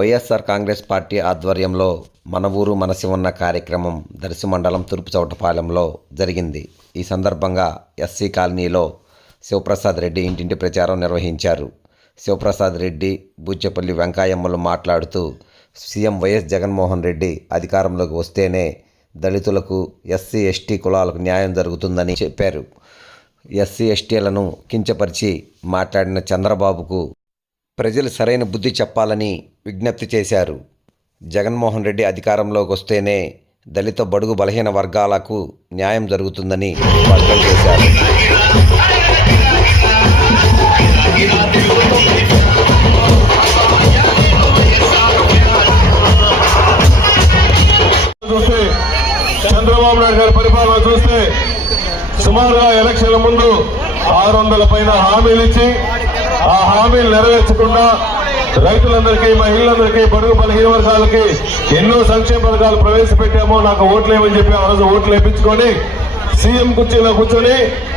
YSR Congress party ఆధ్వర్యంలో మన ఊరు మనసి ఉన్న కార్యక్రమం దర్శి మండలం తూర్పు చౌటపాలెంలో జరిగింది. ఈ సందర్భంగా ఎస్సీ కాలనీలో శివప్రసాద్ రెడ్డి ఇంటింటి ప్రచారం నిర్వహించారు. శివప్రసాద్ రెడ్డి బూచెపల్లి వెంకాయమ్మలు మాట్లాడుతూ సీఎం వైఎస్ జగన్మోహన్ రెడ్డి అధికారంలోకి వస్తేనే దళితులకు ఎస్సీ ఎస్టీ కులాలకు న్యాయం జరుగుతుందని చెప్పారు. ఎస్సీ ఎస్టీలను కించపరిచి మాట్లాడిన చంద్రబాబుకు ప్రజలు సరైన బుద్ధి చెప్పాలని విజ్ఞప్తి చేశారు. జగన్మోహన్ రెడ్డి అధికారంలోకి వస్తేనే దళిత బడుగు బలహీన వర్గాలకు న్యాయం జరుగుతుందని స్పష్టం చేశారు. చంద్రబాబు నాయుడు గారి పరిపాలన చూస్తే సుమారుగా ఎలక్షన్ల ముందు ఆరు వందల పైన హామీలు ఇచ్చి ఆ హామీలు నెరవేర్చకుండా రైతులందరికీ మహిళలందరికీ బడుగు బలహీన వర్గాలకి ఎన్నో సంక్షేమ పథకాలు ప్రవేశపెట్టామో నాకు ఓట్లేమని చెప్పి ఆ రోజు ఓట్లు వేయించుకొని సీఎం కుర్చీలో కూర్చొని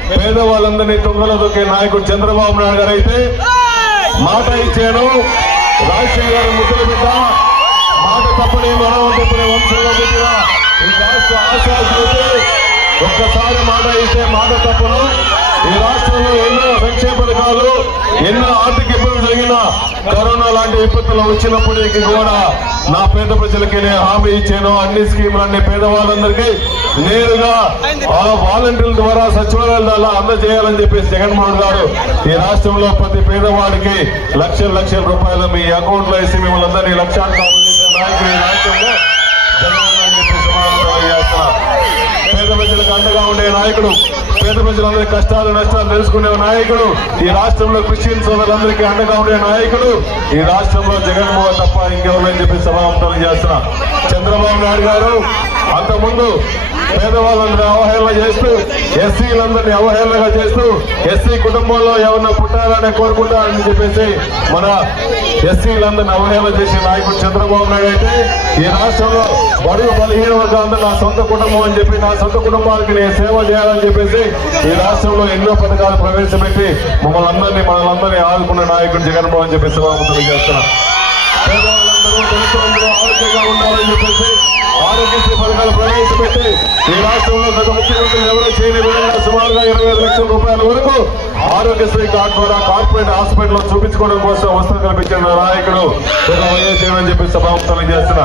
పేదవాళ్ళందరినీ తుంగలో దొక్కే నాయకుడు చంద్రబాబు నాయుడు గారు అయితే మాట ఇచ్చాను. రాజశేఖర్ గారు ముద్దుల బిడ్డ మాట తప్పని మనం తప్పని వంశంలో పుట్టిన. ఈ రాష్ట్ర ఒక్కసారి మాట ఇస్తే మాట తప్పను. ఈ రాష్ట్రంలో ఎన్నో సంక్షేమ పథకాలు ఎన్నో ఆర్థిక ఇబ్బందులు జరిగినా కరోనా లాంటి విపత్తులు వచ్చినప్పటికీ కూడా నా పేద ప్రజలకి నేను హామీ ఇచ్చాను. అన్ని స్కీములన్నీ పేదవాళ్ళందరికీ నేరుగా వాలంటీర్ల ద్వారా సచివాలయాల ద్వారా అందజేయాలని చెప్పేసి జగన్మోహన్ గారు ఈ రాష్ట్రంలో ప్రతి పేదవాడికి లక్షల లక్షల రూపాయలు మీ అకౌంట్లో వేసి మిమ్మల్ని అందరినీ లక్షాంకాలు చేసే నాయకుడు ఈ రాష్ట్రంలో పేద ప్రజలకు అండగా ఉండే నాయకుడు పేద ప్రజలందరి కష్టాలు నష్టాలు తెలుసుకునే నాయకుడు ఈ రాష్ట్రంలో క్రిస్టియన్ సోదరులందరికీ అండగా ఉండే నాయకుడు ఈ రాష్ట్రంలో జగన్మోహన్ తప్ప ఇంకెవరని చెప్పి సభావంతం చేస్తున్నా. చంద్రబాబు నాయుడు గారు అంతకుముందు పేదవాళ్ళందరినీ అవహేళన చేస్తూ ఎస్సీలందరినీ అవహేళనగా చేస్తూ ఎస్సీ కుటుంబంలో ఎవరన్నా పుట్టాలని కోరుకుంటారని చెప్పేసి మన ఎస్సీలందరినీ అవహేళన చేసే నాయకుడు చంద్రబాబు నాయుడు అయితే ఈ రాష్ట్రంలో బడుగు బలహీన వర్గాలందరూ నా సొంత కుటుంబం అని చెప్పి నా సొంత కుటుంబానికి నేను సేవ చేయాలని చెప్పేసి ఈ రాష్ట్రంలో ఎన్నో పథకాలు ప్రవేశపెట్టి మమ్మల్ని అందరినీ మనల్ని ఆదుకున్న నాయకుడు జగన్మోహన్ చెప్పి సభాముఖులు చేస్తున్నా పేదవాళ్ళందరూ ఆరోగ్యంగా ఉండాలని చెప్పేసి ఆరోగ్యశ్రీ పథకాలు ప్రవేశపెట్టి ఈ రాష్ట్రంలో గత ముఖ్యమంత్రులు ఎవరో చేయని విధంగా సుమారుగా ఇరవై ఐదు లక్షల రూపాయల వరకు ఆరోగ్యశ్రీ కార్డు ద్వారా కార్పొరేట్ హాస్పిటల్ చూపించుకోవడం కోసం వసతులు కల్పించిన నాయకుడు చేయమని అని చెప్పి సభాముఖులు చేస్తున్న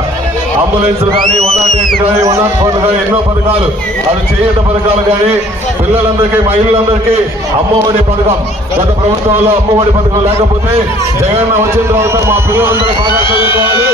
అంబులెన్స్ కానీ వన్ నాట్ ఎయిట్ కానీ వన్ నాట్ ఫోర్ కానీ ఎన్నో పథకాలు. అది చేయట పథకాలు కానీ పిల్లలందరికీ మహిళలందరికీ అమ్మఒడి పథకం. గత ప్రభుత్వంలో అమ్మఒడి పథకం లేకపోతే జగన్ వచ్చిన తర్వాత మా పిల్లలందరూ బాగా చదువుకోవాలి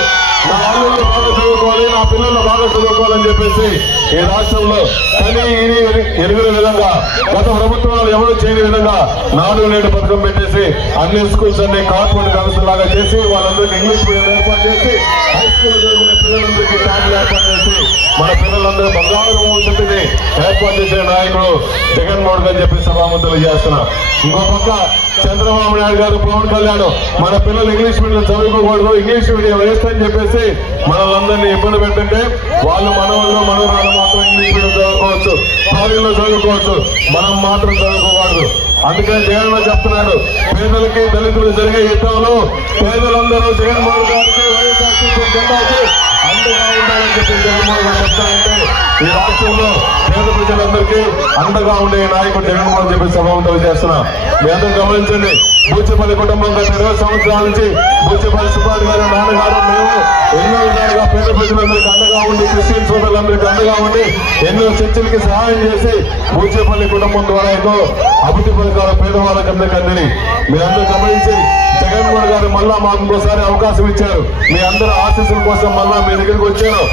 నా అల్లుళ్ళు బాగా చదువుకోవాలి నా పిల్లలు బాగా చదువుకోవాలని చెప్పేసి ఈ రాష్ట్రంలో కని ఇని ఎరుగుల విధంగా గత ప్రభుత్వాలు ఎవరు చేయని విధంగా నాడు నేడు పథకం పెట్టేసి అన్ని స్కూల్స్ అన్ని కార్పొరేట్ కౌన్సిల్ లాగా చేసి వాళ్ళందరికీ ఇంగ్లీష్ మీడియం ఏర్పాటు చేసి హై స్కూల్ చదివిన పిల్లలందరికీ ట్యాబ్లు ఏర్పాటు చేసి మన పిల్లలందరూ బంగారు భవిష్యత్తుని ఏర్పాటు చేసే నాయకుడు జగన్మోహన్ గారు చెప్పి సభాముద్రలు చేస్తున్నా ఇంకో పక్క చంద్రబాబు నాయుడు గారు పవన్ కళ్యాణ్ మన పిల్లలు ఇంగ్లీష్ మీడియం చదువుకోకూడదు ఇంగ్లీష్ మీడియం వేస్తని చెప్పేసి మనల్ని ఇబ్బంది పెట్టంటే వాళ్ళు మనవాళ్ళు మనవరాలు మాత్రం ఇంగ్లీష్ మీడియం చదువుకోవచ్చు కాలేజీలో చదువుకోవచ్చు మనం మాత్రం చదువుకోకూడదు. అందుకని జగన్ చెప్తున్నాడు పేదలకి దళితులు జరిగే యుద్ధంలో పేదలందరూ జగన్మోహన్ గారికి వైఎస్ఆర్సీపీ జెండాకి అండగా ఉండాలని చెప్పి జగన్మోహన్ గారు చెప్తానంటే ఈ రాష్ట్రంలో పేద ప్రజలందరికీ అండగా ఉండే నాయకుడు జగన్మోహన్ చెప్పి సభావంతం చేస్తున్నా. మీ అందరూ గమనించండి. బూచపల్లి కుటుంబం గత ఇరవై సంవత్సరాల నుంచి బూచపల్లి సుబ్బారెడ్డి గారు నాన్నగారు మేము ఎన్నో విధాలుగా పేద ప్రజలందరికీ అండగా ఉండి క్రిస్టియన్ సోదరులందరికీ అండగా ఉండి ఎన్నో చర్చలకి సహాయం చేసి బూచేపల్లి కుటుంబం ద్వారా ఎన్నో అభివృద్ధి పథకాల పేదవాళ్ళకి అందరికీ అందిని. మీ అందరూ గమనించి జగన్మోహన్ గారు మళ్ళా మాకు ఇంకోసారి అవకాశం ఇచ్చారు. మీ అందరూ ఆశీస్సుల కోసం మళ్ళా మీ దగ్గరికి వచ్చారు.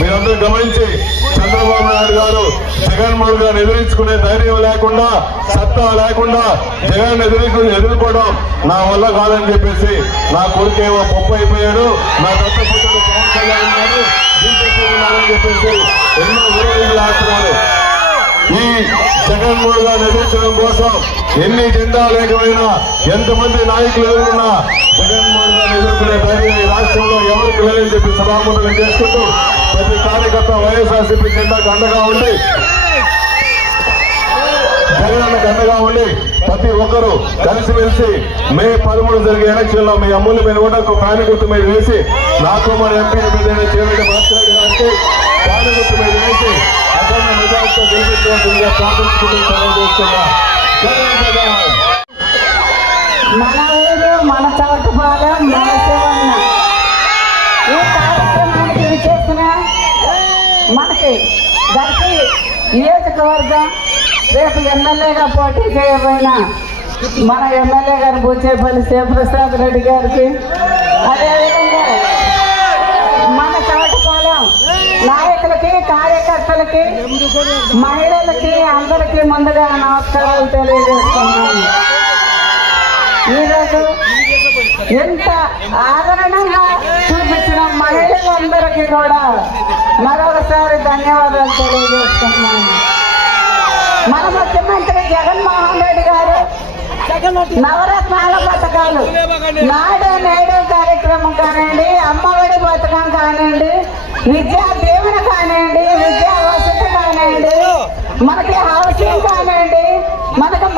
మీరందరూ గమనించి చంద్రబాబు నాయుడు గారు జగన్మోహన్ గారు ఎదిరించుకునే ధైర్యం లేకుండా సత్తా లేకుండా జగన్ ఎదురు ఎదుర్కోవడం నా వల్ల కాదని చెప్పేసి నా కొడుకు ఏమో పప్పు అయిపోయాడు. నా దత్త పుట్టడు పవన్ కళ్యాణ్ ఉన్నాడు. బీజేపీ ఉన్నారని చెప్పేసి ఎన్నో విరోధులు ఆడుతున్నారు. ఈ జగన్మోహన్ గారు నిర్మించడం కోసం ఎన్ని జెండా లేకపోయినా ఎంతమంది నాయకులు ఎదుర్కొన్నా జగన్మోహన్ గారు ఎదుర్కొనే ధైర్యం ఈ రాష్ట్రంలో ఎవరికి లేదని చెప్పి సభాముఖులు చేసుకుంటూ ప్రతి కార్యకర్త వైఎస్ఆర్సీపీ జెండాకు అండగా ఉండి జగనన్నకు అండగా ఉండి ప్రతి ఒక్కరూ కలిసిమెలిసి మే పదమూడు జరిగే ఎలక్షన్ మీ అమూల్యమైన ఓటకు ప్రాణ గుర్తు మీద వేసి నాకు మన ఎంపీ మీద చేరడం మాట్లాడి ప్రాణ గుర్తు మీద వేసి అక్కడ నిజాలతో గెలిపించవలసిందిగా ప్రార్థించుకుంటూ మన ఊరు మన మన శివన్న. ఈ కార్యక్రమానికి మనకి దర్శి నియోజకవర్గం రేపు ఎమ్మెల్యేగా పోటీ చేయబోయిన మన ఎమ్మెల్యే గారు బుచ్చేపల్లి శివప్రసాద్ రెడ్డి గారికి. అదేవిధంగా మన చౌటపాలెం నాయకులకి కార్యకర్తలకి మహిళలకి అందరికీ ముందుగా నమస్కారాలు తెలియజేస్తున్నాను. ఈరోజు ఎంత ఆదరణగా చూపించిన మహిళలందరికీ కూడా మరొకసారి ధన్యవాదాలు తెలియజేస్తున్నాను. మన ముఖ్యమంత్రి జగన్మోహన్ రెడ్డి గారు నవరత్నాల పథకాలు. నాడు నేడు కార్యక్రమం కానివ్వండి అమ్మఒడి పథకం కానివ్వండి విద్యా దీవెన కానివ్వండి విద్యా వసతి కానివ్వండి మనకి హౌసింగ్ కానివ్వండి మనకు